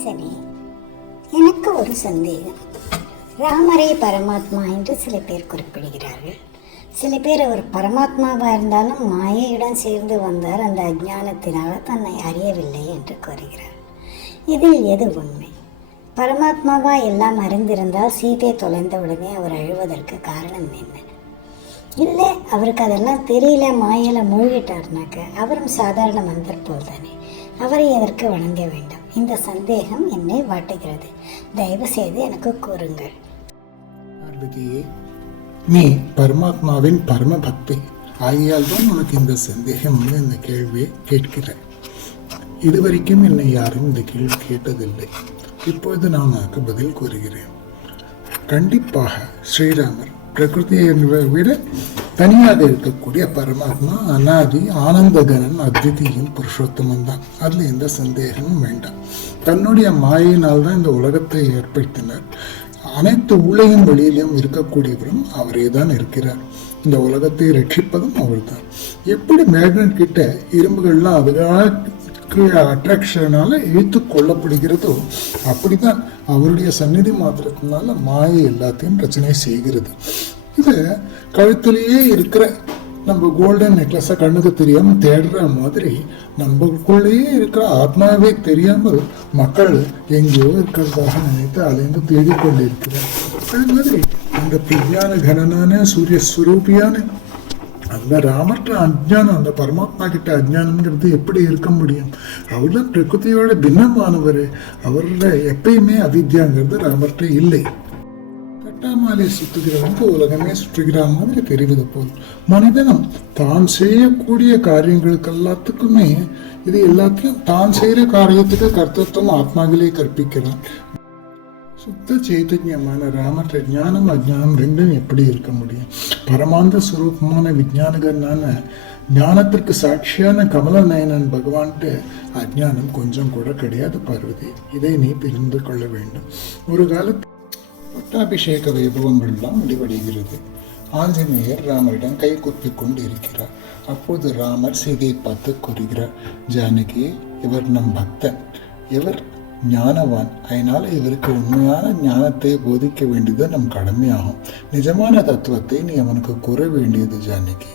ஈசனே, எனக்கு ஒரு சந்தேகம். ராமரே பரமாத்மா என்று சில பேர் குறிப்பிடுகிறார்கள். சில பேர் அவர் பரமாத்மாவாக இருந்தாலும் மாயையுடன் சேர்ந்து வந்தார், அந்த அஜ்ஞானத்தினால் தன்னை அறியவில்லை என்று கூறுகிறார். இதில் எது உண்மை? பரமாத்மாவா எல்லாம் அறிந்திருந்தால் சீதை தொலைந்த உடனே அவர் அழுவதற்கு காரணம் என்ன? இல்லை, அவருக்கு அதெல்லாம் தெரியல, மாயையில் மூழ்கிட்டார்னாக்க அவரும் சாதாரண மனிதர் போல் தானே, அவரை எதற்கு வணங்க வேண்டும்? இந்த சந்தேகம் என்னை வாட்டுகிறது. தயவு செய்து எனக்கு கூறுங்கள். பார்வதியே, நீ பரமாத்மாவின் பரம பக்தி ஆகியால் தான் உனக்கு இந்த சந்தேகம், இந்த கேள்வியை கேட்கிறேன். இதுவரைக்கும் என்னை யாரும் இந்த கேள்வி கேட்டதில்லை. இப்பொழுது நான் உனக்கு பதில் கூறுகிறேன். கண்டிப்பாக ஸ்ரீராமர் பிரகிருதியை விட தனியாக இருக்கக்கூடிய பரமாத்மா, அனாதி ஆனந்தகரன், அத்விதீயன், புருஷோத்தமன் தான். அதுல எந்த சந்தேகமும் வேண்டாம். தன்னுடைய மாயினால் தான் இந்த உலகத்தை ஏற்படுத்தினார். அனைத்து உள்ளையும் வெளியிலும் இருக்கக்கூடியவரும் அவரே தான் இருக்கிறார். இந்த உலகத்தை ரட்சிப்பதும் அவர் தான். எப்படி மேக்னட் கிட்ட இரும்புகள்லாம் அதுக்காக அட்ராக்ஷனால இழுத்து கொள்ளப்படுகிறதோ அப்படிதான் அவருடைய சந்நிதி மாத்திரத்தினால மாயை எல்லாத்தையும் பிரச்சனை செய்கிறது. இது கழுத்திலேயே இருக்கிற நம்ம கோல்டன் நெக்லஸை கண்ணுக்கு தெரியாம தேடுற மாதிரி நம்மளுக்குள்ளேயே இருக்கிற ஆத்மாவே தெரியாமல் மக்கள் எங்கேயோ இருக்கிறதாக நினைத்து அலைந்து தேடிக்கொண்டு இருக்கிறார். அது மாதிரி அந்த பிரஜான கணனான சூரிய ஸ்வரூபியான அந்த ராமர்கிட்ட அஜ்ஞானம், அந்த பரமாத்மா கிட்ட அஜ்ஞானம்ங்கிறது எப்படி இருக்க முடியும்? அவர் தான் பிரகிருதியோட பின்னமானவர். அவரோட எப்பயுமே அவித்யாங்கிறது ராமர்கிட்ட இல்லை. கட்டாமாலை சுற்றுகிறவனுக்கு உலகமே சுற்றுகிற மாதிரி தெரிவது போல் மனிதனும் தான் செய்யக்கூடிய காரியங்களுக்கு எல்லாத்துக்குமே இது எல்லாத்தையும் தான் செய்யற காரியத்துக்கு கர்த்தத்துவம் ஆத்மாவிலே கற்பிக்கிறான். சுத்த சைத்தன்யமான ராமற்ற ஞானம் அஜ்ஞானம் ரெண்டும் எப்படி இருக்க முடியும்? பரமாந்த சுரூபமான விஞ்ஞானகனான ஞானத்திற்கு சாட்சியான கமலநயனன் பகவான்ட்டு அஜ்ஞானம் கொஞ்சம் கூட கிடையாது பார்வதி. இதை நீ புரிந்து கொள்ள வேண்டும். ஒரு காலத்தில் பட்டாபிஷேக வைபவங்கள்லாம் முடிவடைகிறது. ஆஞ்சநேயர் ராமரிடம் கை குத்திக் கொண்டு இருக்கிறார். அப்போது ராமர் சீதையை பார்த்து கூறுகிறார், ஜானகி, இவர் நம் பக்தன், இவர் ஞானவான், அதனால இவருக்கு உண்மையான ஞானத்தை போதிக்க வேண்டியது நம் கடமையாகும். நிஜமான தத்துவத்தை நீ அவனுக்கு கூற வேண்டியது ஜானகி.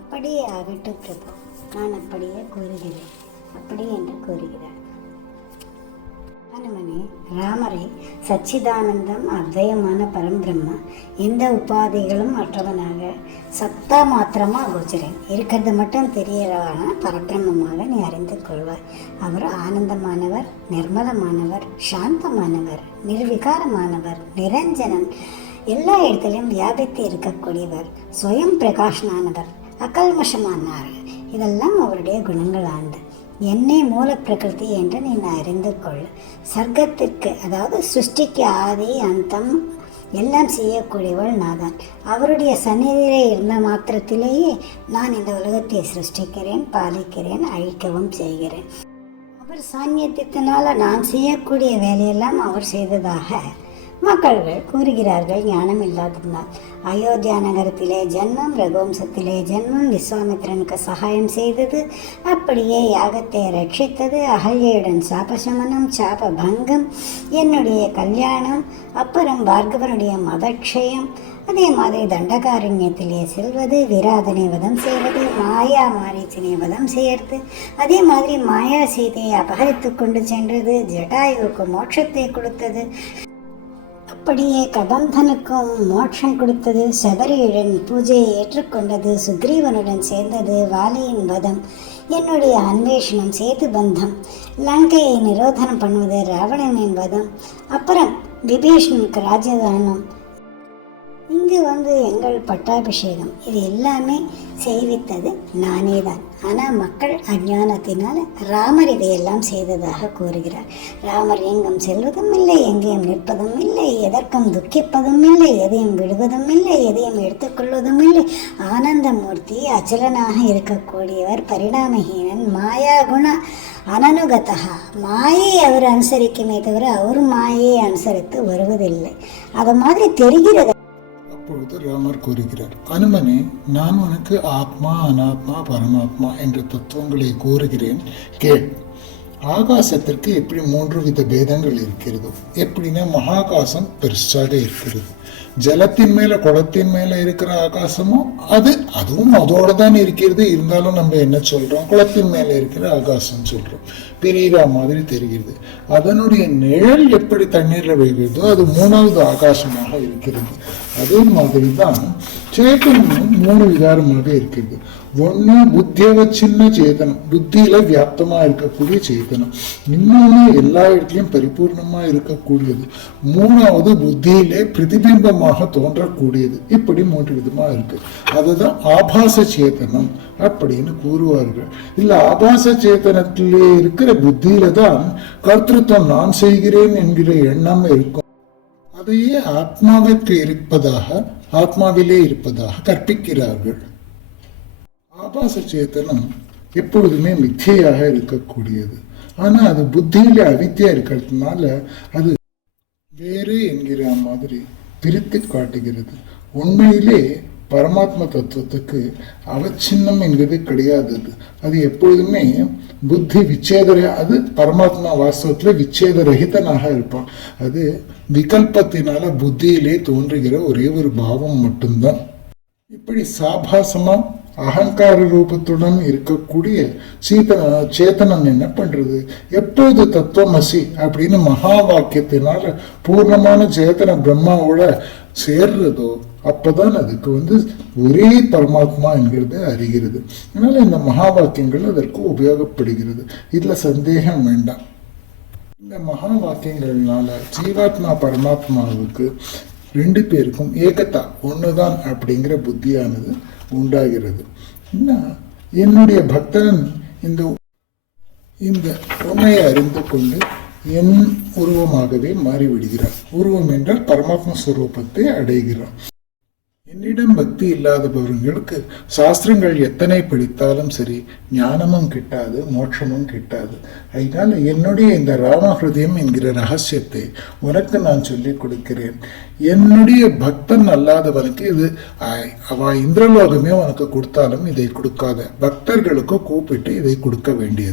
அப்படியே ஆகட்டும் பிரபு, நான் அப்படியே கூறுகிறேன். அப்படி என்று கூறுகிறார். ஹனுமனே, ராமரை சச்சிதானந்தம், அத்வயமான பரம்பிரம்மா, எந்த உபாதைகளும் மற்றவனாக சத்தா மாத்திரமா கோச்சரன் இருக்கிறது மட்டும் தெரியறவான பரபிரம்மமாக நீ அறிந்து கொள்வாய். அவர் ஆனந்தமானவர், நிர்மலமானவர், சாந்தமானவர், நிர்விகாரமானவர், நிரஞ்சனன், எல்லா இடத்திலும் வியாபித்து இருக்கக்கூடியவர், சுயம் பிரகாஷனானவர், அகல்மஷமானார். இதெல்லாம் அவருடைய குணங்கள் ஆண்டு. என்னை மூல பிரகிருதி என்று நீ அறிந்து கொள். சர்க்கத்திற்கு, அதாவது சிருஷ்டிக்கு ஆதி அந்தம் எல்லாம் செய்யக்கூடியவள் நாதான். அவருடைய சந்நிதியிலே இருந்த மாத்திரத்திலேயே நான் இந்த உலகத்தை சிருஷ்டிக்கிறேன், பாலிக்கிறேன், அழிக்கவும் செய்கிறேன். அவர் சாநியத்தினால நான் செய்யக்கூடிய வேலையெல்லாம் அவர் செய்ததாக மக்கள்கள் கூறுகிறார்கள். ஞானம் இல்லாததுனால் அயோத்தியா நகரத்திலே ஜென்மம், ரகுவம்சத்திலே ஜென்மம், விஸ்வாமித்திரனுக்கு சகாயம் செய்தது, அப்படியே யாகத்தை ரட்சித்தது, அகல்யையுடன் சாபசமனம், சாப பங்கம், என்னுடைய கல்யாணம், அப்புறம் பார்கவனுடைய மதக்ஷயம், அதே மாதிரி தண்டகாரண்யத்திலே செல்வது, விராதனை வதம் செய்வது, மாயா மாரீச்சனை வதம் செய்யறது, அதே மாதிரி மாயா சீதையை அபகரித்து கொண்டு சென்றது, ஜட்டாயுவுக்கு மோட்சத்தை கொடுத்தது, அப்படியே கபந்தனுக்கும் மோட்சம் கொடுத்தது, சபரியுடன் பூஜையை ஏற்றுக்கொண்டது, சுக்ரீவனுடன் சேர்ந்தது, வாலியின் வதம், என்னுடைய அன்வேஷணம், சேது பந்தம், லங்கையை நிரோதனம் பண்ணுவது, ராவணனின் வதம், அப்புறம் விபீஷனுக்கு ராஜதானம், இங்கு எங்கள் பட்டாபிஷேகம், இது எல்லாமே செய்வித்தது நானே தான். ஆனால் மக்கள் அஞ்ஞானத்தினால் ராமர் இதையெல்லாம் செய்ததாக கூறுகிறார். ராமர் எங்கும் செல்வதும் இல்லை, எங்கேயும் நிற்பதும் இல்லை, எதற்கும் துக்கிப்பதும் இல்லை, எதையும் விடுவதும் இல்லை, எதையும் எடுத்துக்கொள்வதும் இல்லை. ஆனந்தமூர்த்தி, அச்சலனாக இருக்கக்கூடியவர், பரிணாமஹீனன், மாயா குண அனனுகதா, மாயை அவர் அனுசரிக்குமே தவிர அவர் மாயை அனுசரித்து வருவதில்லை. அது மாதிரி தெரிகிறது. அப்பொழுது ராமர் கூறுகிறார், அனுமனே, நான் உனக்கு ஆத்மா, அனாத்மா, பரமாத்மா என்ற தத்துவங்களை கூறுகிறேன், கேள். ஆகாசத்திற்கு எப்படி 3 வித பேதங்கள் இருக்கிறது. எப்படின்னா மகாகாசம் பெருசாக இருக்கிறது. ஜலத்தின் மேல குளத்தின் மேல இருக்கிற ஆகாசமும் அதுவும் அதோட தான் இருக்கிறது. இருந்தாலும் நம்ம என்ன சொல்றோம், குளத்தின் மேல இருக்கிற ஆகாசம் சொல்றோம். பெரிய மாதிரி தெரிகிறது. அதனுடைய நிழல் எப்படி தண்ணீர்ல விழுகிறதோ அது 3வது ஆகாசமாக இருக்கிறது. அதே மாதிரி தான் சேத்தனமும் 3 விகாரமாக இருக்கிறது. ஒண்ணு புத்தியவ சின்ன சேதனம், புத்தியில வியாப்தமா இருக்கக்கூடிய சேதனம். இன்னொன்னு எல்லா இடத்துலயும் பரிபூர்ணமா இருக்கக்கூடியது. 3வது புத்தியிலே பிரதிபிம்பமாக தோன்றக்கூடியது. இப்படி 3 விதமா இருக்கு. அதுதான் ஆபாச சேத்தனம் அப்படின்னு கூறுவார்கள். இல்ல ஆபாச சேத்தனத்திலே இருக்கிற புத்தியில தான் கர்த்திருவம் நான் செய்கிறேன் என்கிற எண்ணம் இருக்கும். அதையே ஆத்மாவிலே இருப்பதாக கற்பிக்கிறார்கள். ஆபாச சேத்தனம் எப்பொழுதுமே மித்தியாக இருக்கக்கூடியது. ஆனா அது புத்தியில அவித்தியா இருக்கிறதுனால அது வேறு என்கிற மாதிரி பிரித்து காட்டுகிறது. உண்மையிலே பரமாத்ம தத்துவத்துக்கு அவச்சின்னம் என்கிறது கிடையாது. அது எப்பொழுதுமே புத்தி அது பரமாத்மா வாஸ்தவத்துல விச்சேத ரஹிதனாக இருப்பான். அது விகல்பத்தினால புத்தியிலே தோன்றுகிற ஒரே ஒரு பாவம் மட்டும்தான். இப்படி சாபாசமா அகங்கார ரூபத்துடன் இருக்கக்கூடிய சேத்தனம் என்ன பண்றது, எப்போது தத்துவமசி அப்படின்னு மகா வாக்கியத்தினால பூர்ணமான சேத்தன பிரம்மாவோட சேர்றதோ அப்பதான் அதுக்கு ஒரே பரமாத்மா என்கிறது அறிகிறது. அதனால இந்த மகா வாக்கியங்கள் அதற்கு உபயோகப்படுகிறது. இதுல சந்தேகம் வேண்டாம். இந்த மகா வாக்கியங்கள்னால ஜீவாத்மா பரமாத்மாவுக்கு 2 பேருக்கும் ஏகத்தா ஒண்ணுதான் அப்படிங்கிற புத்தியானது உண்டாகிறது. என்னுடைய பக்தன் இந்த உண்மையை அறிந்து கொண்டு என் உருவமாகவே மாறிவிடுகிறார். உருவம் என்றால் பரமாத்ம ஸ்வரூபத்தை அடைகிறார். என்னிடம் பக்தி இல்லாதவர்களுக்கு சாஸ்திரங்கள் எத்தனை படித்தாலும் சரி ஞானமும் கிட்டாது, மோட்சமும் கிட்டாது. அதனால என்னுடைய இந்த ராமஹிருதயம் என்கிற ரகசியத்தை உனக்கு நான் சொல்லிக் கொடுக்கிறேன். என்னுடைய பக்தன் அல்லாதவனுக்கு அவ இந்திரலோகமே உனக்கு கொடுத்தாலும் இதை கொடுக்காத. பக்தர்களுக்கு கூப்பிட்டு இதை கொடுக்க வேண்டியது.